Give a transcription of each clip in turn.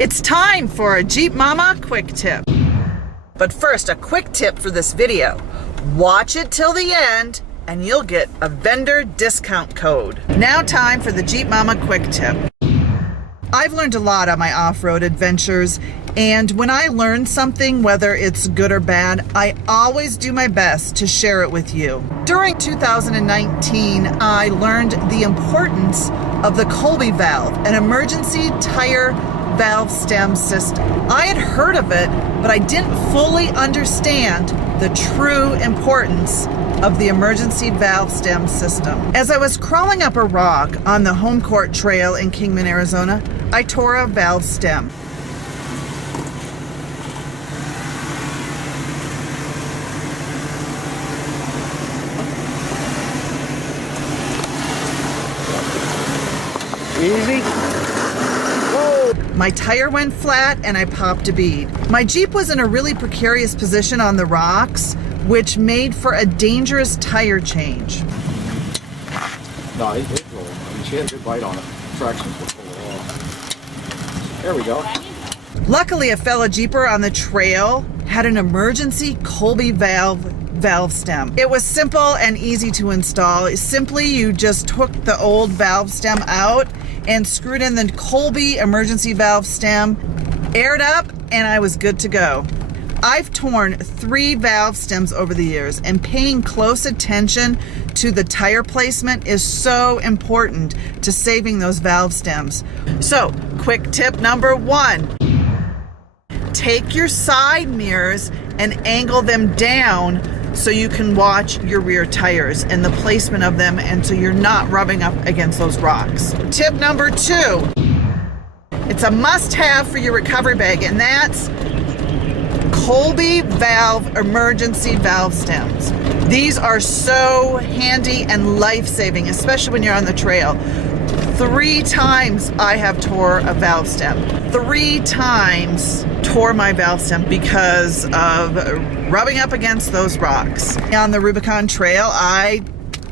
It's time for a Jeep Momma quick tip. But first, a quick tip for this video. Watch it till the end and you'll get a vendor discount code. Now time for the Jeep Momma quick tip. I've learned a lot on my off-road adventures, and when I learn something, whether it's good or bad, I always do my best to share it with you. During 2019, I learned the importance of the Colby valve, an emergency tire valve stem system. I had heard of it, but I didn't fully understand the true importance of the emergency valve stem system. As I was crawling up a rock on the home court trail in Kingman, Arizona, I tore a valve stem. Easy. Whoa. My tire went flat and I popped a bead. My Jeep was in a really precarious position on the rocks, which made for a dangerous tire change. No, it rolled. I mean, she had a good bite on it. Tractions will pull it off. There we go. Luckily, a fellow Jeeper on the trail had an emergency Colby valve stem. It was simple and easy to install. Simply, you just took the old valve stem out and screwed in the Colby emergency valve stem, aired up, and I was good to go. I've torn 3 valve stems over the years, and paying close attention to the tire placement is so important to saving those valve stems. So, quick tip number 1. Take your side mirrors and angle them down so you can watch your rear tires and the placement of them, and so you're not rubbing up against those rocks. Tip number 2. It's a must-have for your recovery bag, and that's Colby valve emergency valve stems. These are so handy and life-saving, especially when you're on the trail. 3 times I have tore a valve stem. 3 times tore my valve stem because of rubbing up against those rocks. On the Rubicon Trail, I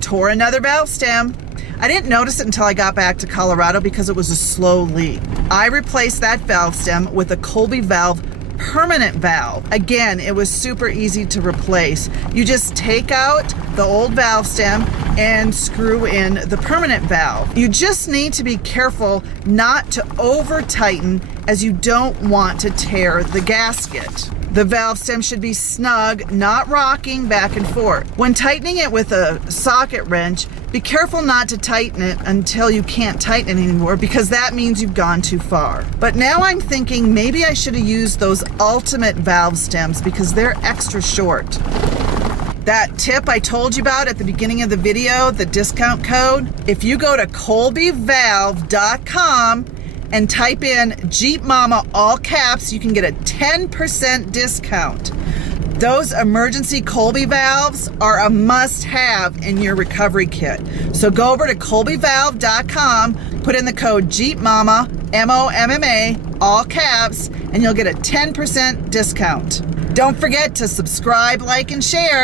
tore another valve stem. I didn't notice it until I got back to Colorado because it was a slow leak. I replaced that valve stem with a Colby valve permanent valve. Again, it was super easy to replace. You just take out the old valve stem and screw in the permanent valve. You just need to be careful not to over tighten, as you don't want to tear the gasket. The valve stem should be snug, not rocking back and forth. When tightening it with a socket wrench, be careful not to tighten it until you can't tighten it anymore, because that means you've gone too far. But now I'm thinking maybe I should have used those ultimate valve stems because they're extra short. That tip I told you about at the beginning of the video, the discount code, if you go to colbyvalve.com and type in Jeep Momma all caps, you can get a 10% discount. Those emergency Colby valves are a must-have in your recovery kit. So go over to colbyvalve.com, put in the code Jeep Momma, M-O-M-M-A, all caps, and you'll get a 10% discount. Don't forget to subscribe, like, and share.